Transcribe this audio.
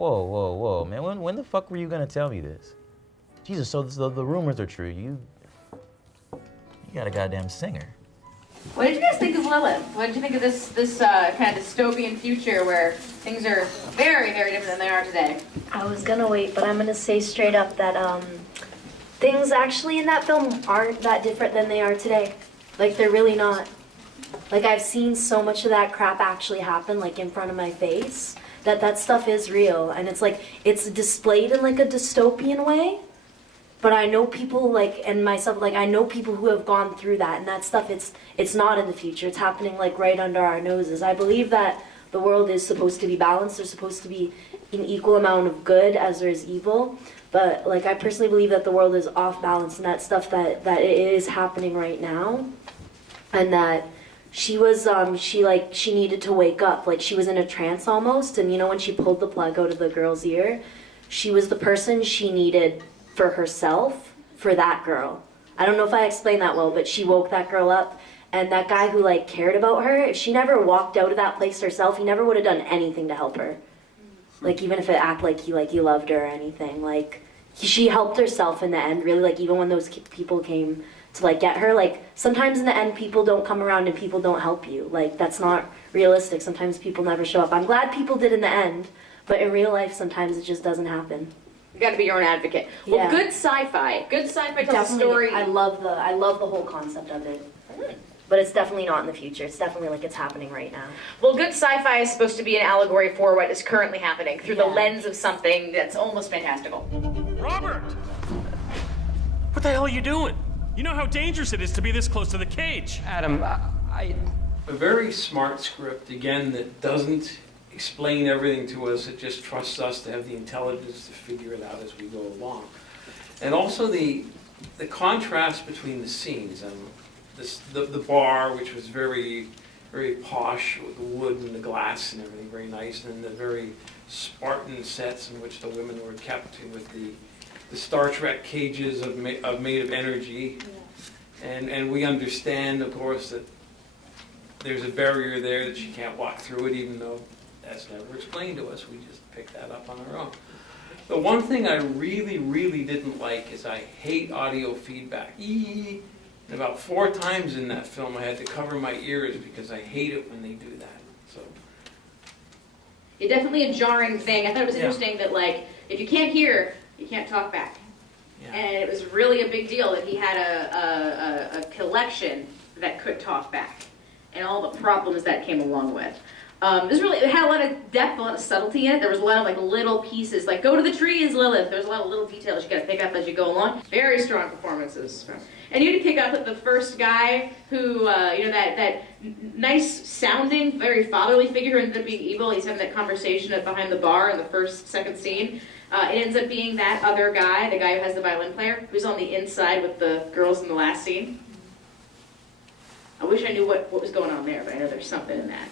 Whoa, whoa, whoa, man. When the fuck were you gonna tell me this? Jesus, so the rumors are true. You got a goddamn singer. What did you guys think of Lilith? What did you think of this kind of dystopian future where things are very, very different than they are today? I was gonna wait, but I'm gonna say straight up that things actually in that film aren't that different than they are today. Like, they're really not. Like, I've seen so much of that crap actually happen, like, in front of my face, that stuff is real. And it's like, it's displayed in like a dystopian way. But I know people, like, and myself, like, I know people who have gone through that, and that stuff, it's not in the future. It's happening, like, right under our noses. I believe that the world is supposed to be balanced. There's supposed to be an equal amount of good as there is evil. But, like, I personally believe that the world is off balance, and that stuff that it is happening right now. And that she was, she needed to wake up. Like, she was in a trance almost, and, you know, when she pulled the plug out of the girl's ear, she was the person she needed for herself, for that girl. I don't know if I explained that well, but she woke that girl up, and that guy who, like, cared about her, if she never walked out of that place herself, he never would have done anything to help her. Like, even if it acted like he loved her or anything, like, she helped herself in the end, really. Like, even when those people came to, like, get her, like, sometimes in the end people don't come around and people don't help you. Like, that's not realistic. Sometimes people never show up. I'm glad people did in the end, but in real life sometimes it just doesn't happen. You got to be your own advocate. Well, Yeah. Good sci-fi. Good sci-fi tells a story. I love the whole concept of it. But it's definitely not in the future. It's definitely like it's happening right now. Well, good sci-fi is supposed to be an allegory for what is currently happening through the Yeah. lens of something that's almost fantastical. Robert! What the hell are you doing? You know how dangerous it is to be this close to the cage. Adam, A very smart script, again, that doesn't explain everything to us. It just trusts us to have the intelligence to figure it out as we go along. And also the contrast between the scenes. The bar, which was very, very posh with the wood and the glass and everything, very nice, and then the very Spartan sets in which the women were kept with the Star Trek cages made of energy. Yeah. And we understand, of course, that there's a barrier there that she can't walk through it, even though that's never explained to us. We just picked that up on our own. The one thing I really, really didn't like is I hate audio feedback. And about 4 times in that film I had to cover my ears because I hate it when they do that. So. Yeah, definitely a jarring thing. I thought it was interesting that, like, if you can't hear, you can't talk back. Yeah. And it was really a big deal that he had a collection that could talk back, and all the problems that came along with. It had a lot of depth, a lot of subtlety in it. There was a lot of, like, little pieces, like, go to the trees, Lilith. There's a lot of little details you gotta pick up as you go along. Very strong performances. And you had to pick up that the first guy who, that nice sounding, very fatherly figure who ended up being evil. He's having that conversation behind the bar in the second scene. It ends up being that other guy, the guy who has the violin player, who's on the inside with the girls in the last scene. I wish I knew what was going on there, but I know there's something in that.